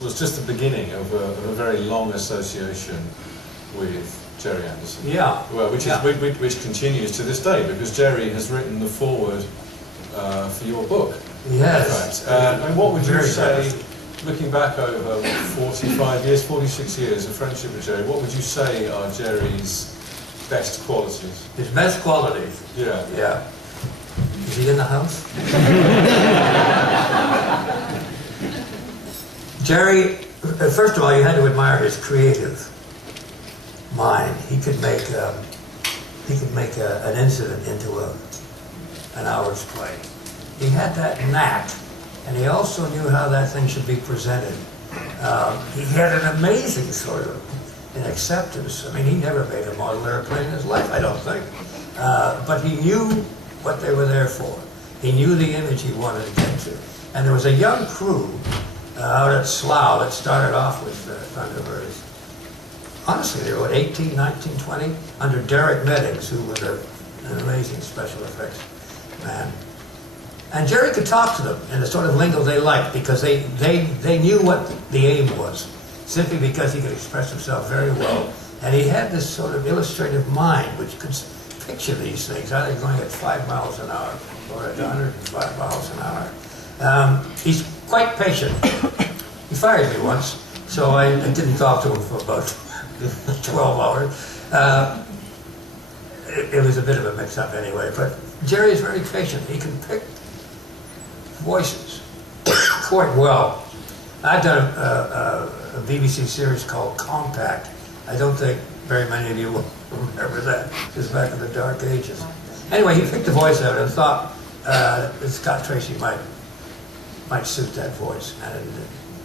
It was just the beginning of a very long association with Jerry Anderson. Yeah. Well, which continues to this day, because Jerry has written the foreword for your book. Yes. And what would you say, looking back over 45 years, 46 years of friendship with Jerry, what would you say are Jerry's best qualities? His best qualities? Yeah. Yeah. Is he in the house? Jerry, first of all, you had to admire his creative mind. He could make an incident into an hour's play. He had that knack, and he also knew how that thing should be presented. He had an amazing sort of an acceptance. I mean, he never made a model airplane in his life, I don't think. But he knew what they were there for. He knew the image he wanted to get to. And there was a young crew out at Slough that started off with Thunderbirds. Honestly, they were 18, 19, 20, under Derek Meddings, who was an amazing special effects man. And Jerry could talk to them in the sort of lingo they liked, because they knew what the aim was, simply because he could express himself very well. And he had this sort of illustrative mind which could picture these things, either going at 5 miles an hour or at 105 miles an hour. He's quite patient. He fired me once, so I didn't talk to him for about 12 hours. It was a bit of a mix-up anyway, but Jerry is very patient. He can pick voices quite well. I've done a BBC series called Compact. I don't think very many of you will remember that. It was back in the dark ages. Anyway, he picked the voice out and thought Scott Tracy might suit that voice, and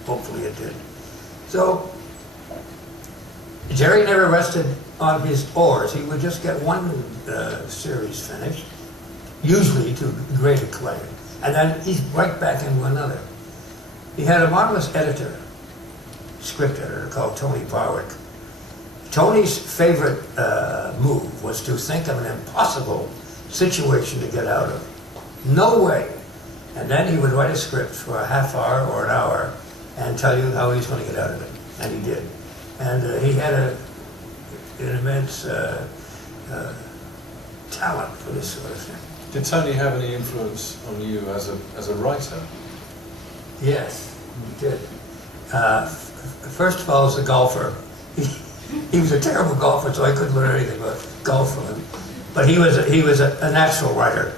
hopefully it did. So Jerry never rested on his oars. He would just get one series finished, usually to great acclaim, and then he's right back into another. He had a marvelous editor, script editor, called Tony Barwick. Tony's favorite move was to think of an impossible situation to get out of. No way. And then he would write a script for a half hour or an hour and tell you how he's going to get out of it. And he did. And he had an immense talent for this sort of thing. Did Tony have any influence on you as a writer? Yes, he did. First of all, as a golfer, he was a terrible golfer, so I couldn't learn anything about golf from him. But he was a natural writer.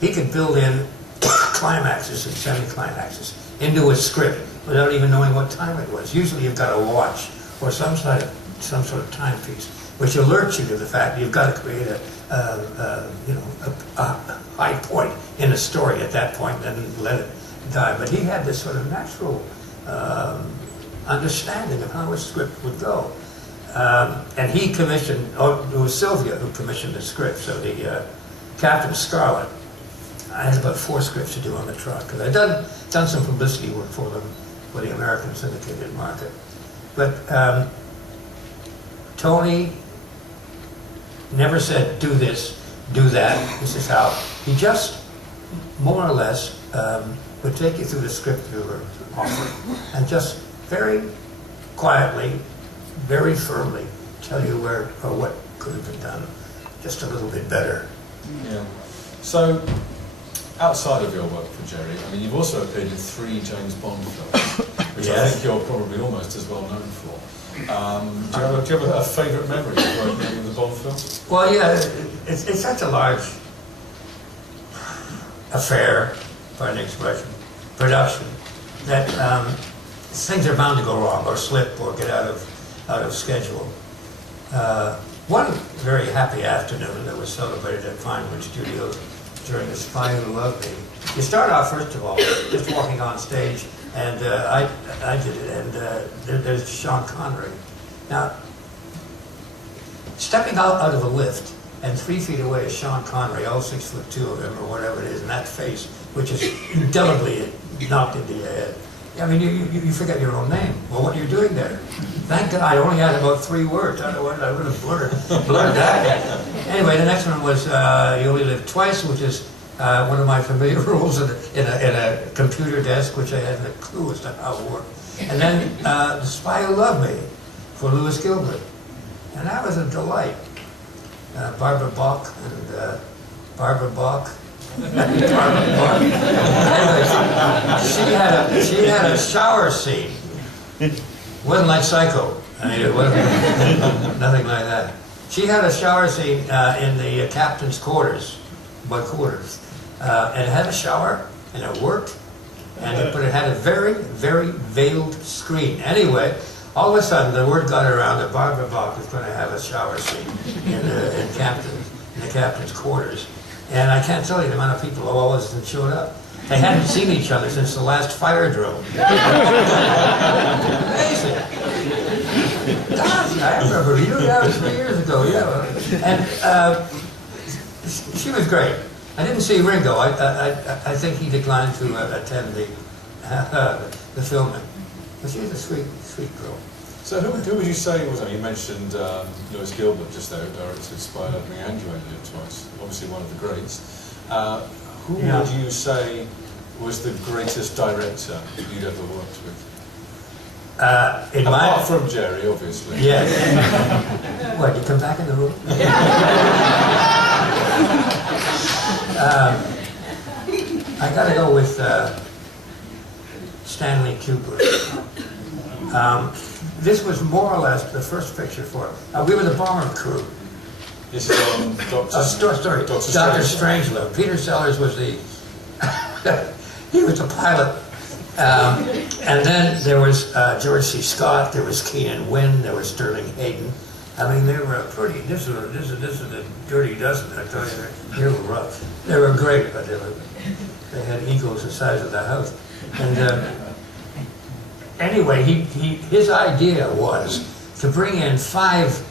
He could build in climaxes and semi-climaxes into a script without even knowing what time it was. Usually you've got a watch or some sort of timepiece which alerts you to the fact that you've got to create a high point in a story at that point and then let it die. But he had this sort of natural understanding of how a script would go. And he commissioned, it was Sylvia who commissioned the script, so the Captain Scarlet, I had about 4 scripts to do on the truck, because I'd done some publicity work for them, for the American syndicated market. But Tony never said, do this, do that, this is how. He just, more or less, would take you through the script you were offering, and just very quietly, very firmly tell you where or what could have been done just a little bit better. Yeah. So, outside of your work for Jerry, I mean, you've also appeared in 3 James Bond films, which yes. I think you're probably almost as well known for. Do you have a favourite memory of working in the Bond films? Well, yeah, it's such a large affair, pardon the expression, production, that things are bound to go wrong or slip or get out of schedule. One very happy afternoon that was celebrated at Pinewood Studios during The Spy Who Loved Me. You start off, first of all, just walking on stage, and I did it, and there's Sean Connery. Now, stepping out of a lift, and 3 feet away is Sean Connery, all 6'2" of him, or whatever it is, and that face, which is indelibly knocked into your head. I mean, you forget your own name. Well, what are you doing there? Thank God I only had about 3 words. Otherwise, I would have blurred that. Anyway, the next one was You Only Live Twice, which is one of my familiar rules in a computer desk, which I hadn't a clue as to how it worked. And then The Spy Who Loved Me for Lewis Gilbert. And that was a delight. Barbara Bach and Barbara Bach. Anyway, she had a shower scene. Wasn't like Psycho. I mean, it wasn't nothing like that. She had a shower scene in the captain's quarters, and it had a shower, and it worked, but it had a very, very veiled screen. Anyway, all of a sudden, the word got around that Barbara Bach was going to have a shower scene in the captain's quarters. And I can't tell you the amount of people who always showed up. They hadn't seen each other since the last fire drill. Amazing. Gosh, I remember you. That was 3 years ago. Yeah. And she was great. I didn't see Ringo. I think he declined to attend the filming. But she was a sweet girl. So who would you say was, you mentioned Lewis Gilbert just there, who directed Spy Who Loved Me and You Only Live Twice, obviously one of the greats. Who would you say was the greatest director you'd ever worked with? Apart from Jerry, obviously. Yes. What, you come back in the room? I gotta go with Stanley Kubrick. This was more or less the first picture for it. We were the bomber crew. This is on Dr. Strangelove. Peter Sellers was the he was the pilot. And then there was George C. Scott, there was Keenan Wynn, there was Sterling Hayden. I mean, they were pretty, this is a dirty dozen, I tell you. They were rough. They were great, but they had egos the size of the house. And anyway, his idea was to bring in 5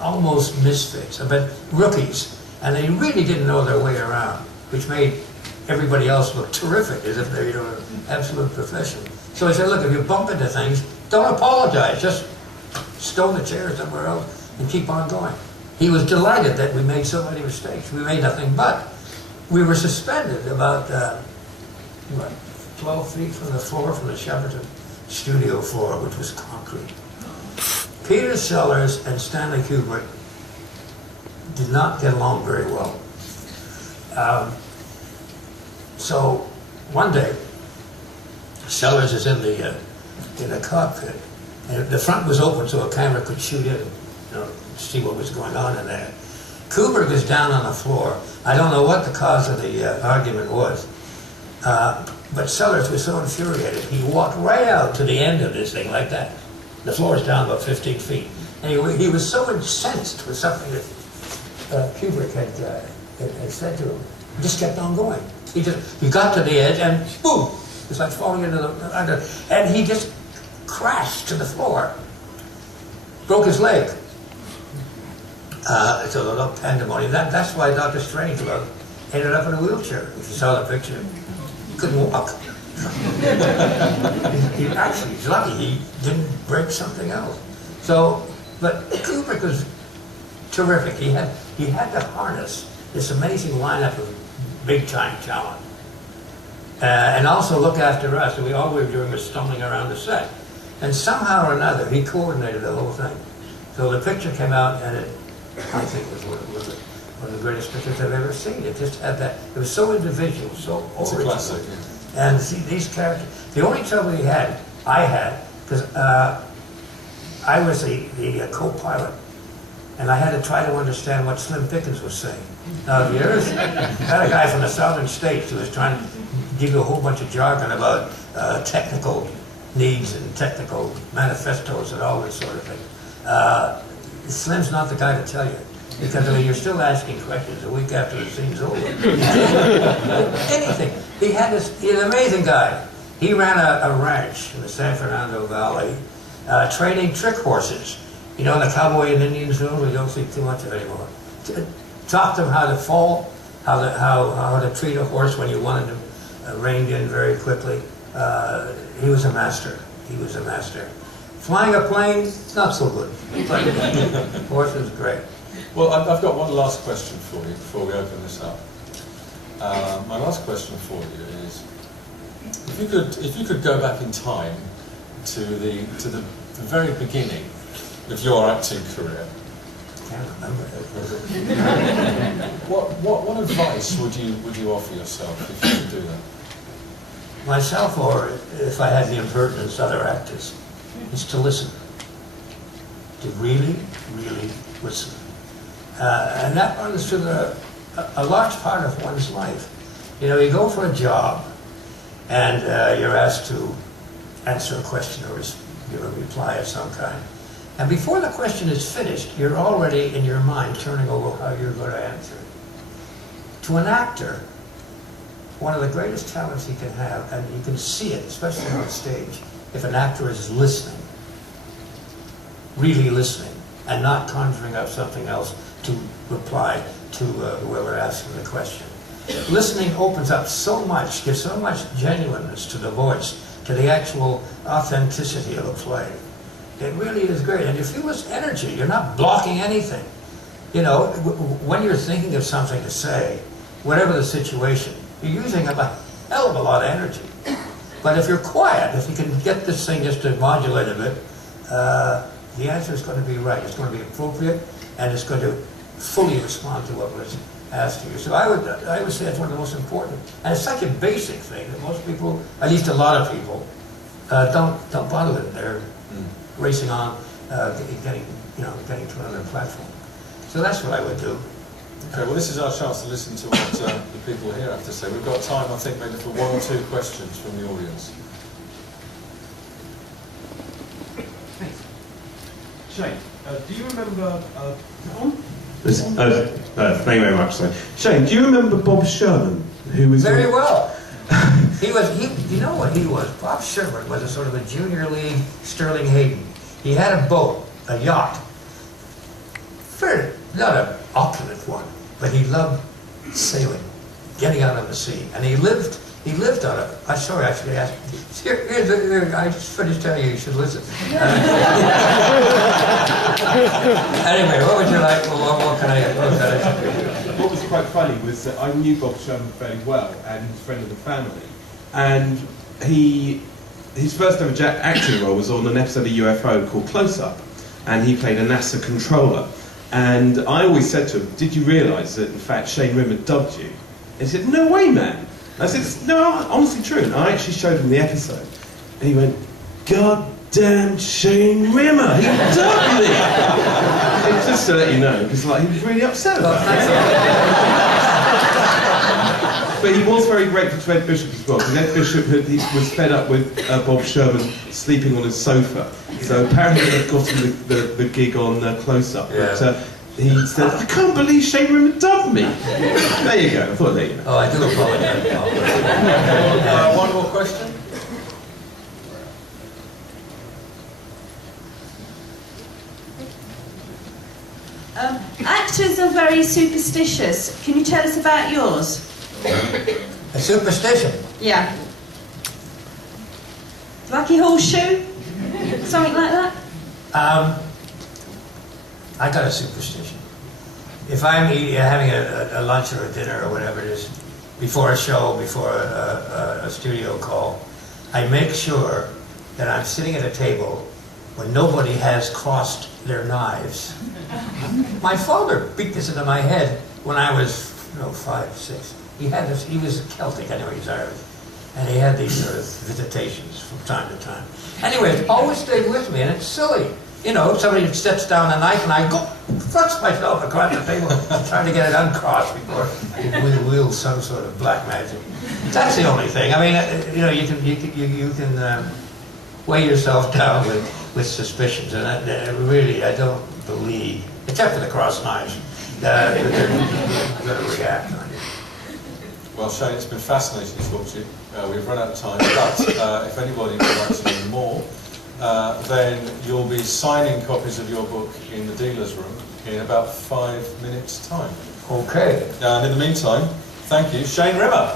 almost misfits, but rookies, and they really didn't know their way around, which made everybody else look terrific, as if they were an absolute professional. So he said, look, if you bump into things, don't apologize, just stow the chair somewhere else and keep on going. He was delighted that we made so many mistakes. We made nothing but. We were suspended about 12 feet from the floor, from the Shepperton studio floor, which was concrete. Peter Sellers and Stanley Kubrick did not get along very well. So one day, Sellers is in the cockpit, and the front was open so a camera could shoot in, see what was going on in there. Kubrick is down on the floor. I don't know what the cause of the argument was, but Sellers was so infuriated, he walked right out to the end of this thing like that. The floor is down about 15 feet. And he was so incensed with something that Kubrick had said to him. He just kept on going. He got to the edge and boom! It's like falling into the under. And he just crashed to the floor. Broke his leg. It's a little pandemonium. That's why Dr. Strangelove ended up in a wheelchair. If you saw the picture, he couldn't walk. He's lucky he didn't break something else. So, but Kubrick was terrific. He had to harness this amazing lineup of big-time talent, and also look after us. And all we were doing was stumbling around the set. And somehow or another, he coordinated the whole thing. So the picture came out, and I think was one of the greatest pictures I've ever seen. It just had that. It was so individual, so original. It's a classic. Yeah. And see, these characters, the only trouble I had, because I was the co-pilot, and I had to try to understand what Slim Pickens was saying. Now, if you ever had a guy from the southern states who was trying to give you a whole bunch of jargon about technical needs and technical manifestos and all this sort of thing, Slim's not the guy to tell you. Because you're still asking questions a week after the scene's over. Anything. He's an amazing guy. He ran a ranch in the San Fernando Valley, training trick horses. You know, in the cowboy and Indian zone, we don't see too much of it anymore. Taught them how to fall, how to treat a horse when you wanted them reined in very quickly. He was a master. He was a master. Flying a plane, not so good. But horse is great. Well, I've got one last question for you before we open this up. My last question for you is, if you could go back in time to the very beginning of your acting career? I can't remember it. What advice would you offer yourself if you could do that? Myself, or if I had the impertinence, other actors, is to listen. To really, really listen. And that runs through a large part of one's life. You know, you go for a job, and you're asked to answer a question or give a reply of some kind. And before the question is finished, you're already in your mind turning over how you're going to answer it. To an actor, one of the greatest talents he can have, and you can see it, especially on stage, if an actor is listening, really listening, and not conjuring up something else to reply to whoever asking the question. Listening opens up so much, gives so much genuineness to the voice, to the actual authenticity of the play. It really is great, and you feel this energy. You're not blocking anything. You know, when you're thinking of something to say, whatever the situation, you're using a hell of a lot of energy. But if you're quiet, if you can get this thing just to modulate a bit, the answer is going to be right. It's going to be appropriate, and it's going to fully respond to what was asked of you. So I would say that's one of the most important, and it's such a basic thing that most people, at least a lot of people, don't bother with it. They're racing on, getting to another platform. So that's what I would do. Okay, well, this is our chance to listen to what the people here have to say. We've got time, I think, maybe for one or two questions from the audience. Thanks. Shane, do you remember... thank you very much, sir. Shane, do you remember Bob Sherman, who was... Very well. You know what he was? Bob Sherman was a sort of a junior league Sterling Hayden. He had a boat, a yacht. Not an opulent one, but he loved sailing, getting out on the sea. And he lived on it. I'm sorry, actually, I just finished telling you should listen. Anyway, what would you like? What can I say? What was quite funny was that I knew Bob Sherman very well, and he was a friend of the family. And his first ever acting role was on an episode of UFO called Close Up, and he played a NASA controller. And I always said to him, did you realise that in fact Shane Rimmer dubbed you? And he said, no way, man. I said, no, honestly true. And I actually showed him the episode. And he went, God damn Shane Rimmer, he dubbed me! And just to let you know, because like, he was really upset about it. But he was very grateful to Ed Bishop as well, because Ed Bishop was fed up with Bob Sherman sleeping on his sofa. So apparently they've got him the gig on Close Up. Yeah. But he said, I can't believe Shane Rimmer dubbed me. There you go, I thought I'd let you know. Oh, I do apologize. One more question? Actors are very superstitious. Can you tell us about yours? A superstition? Yeah. Lucky horseshoe? Something like that? I got a superstition. If I'm having a lunch or a dinner or whatever it is, before a show, before a studio call, I make sure that I'm sitting at a table where nobody has crossed their knives. My father beat this into my head when I was, 5, 6. He had this, he was Celtic, anyway, he's Irish. And he had these sort of visitations from time to time. Anyway, it always stayed with me, and it's silly. You know, somebody sets down a knife, and I go, thrust myself across the table, trying to get it uncrossed before we wield some sort of black magic. That's the only thing. I mean, you can weigh yourself down with suspicions, and I don't believe, except for the cross knives, that they're going to react on you. Well, Shane, it's been fascinating to talk to you. We've run out of time, but if anybody would like to know more, then you'll be signing copies of your book in the dealer's room in about 5 minutes' time. Okay. And in the meantime, thank you, Shane Rimmer.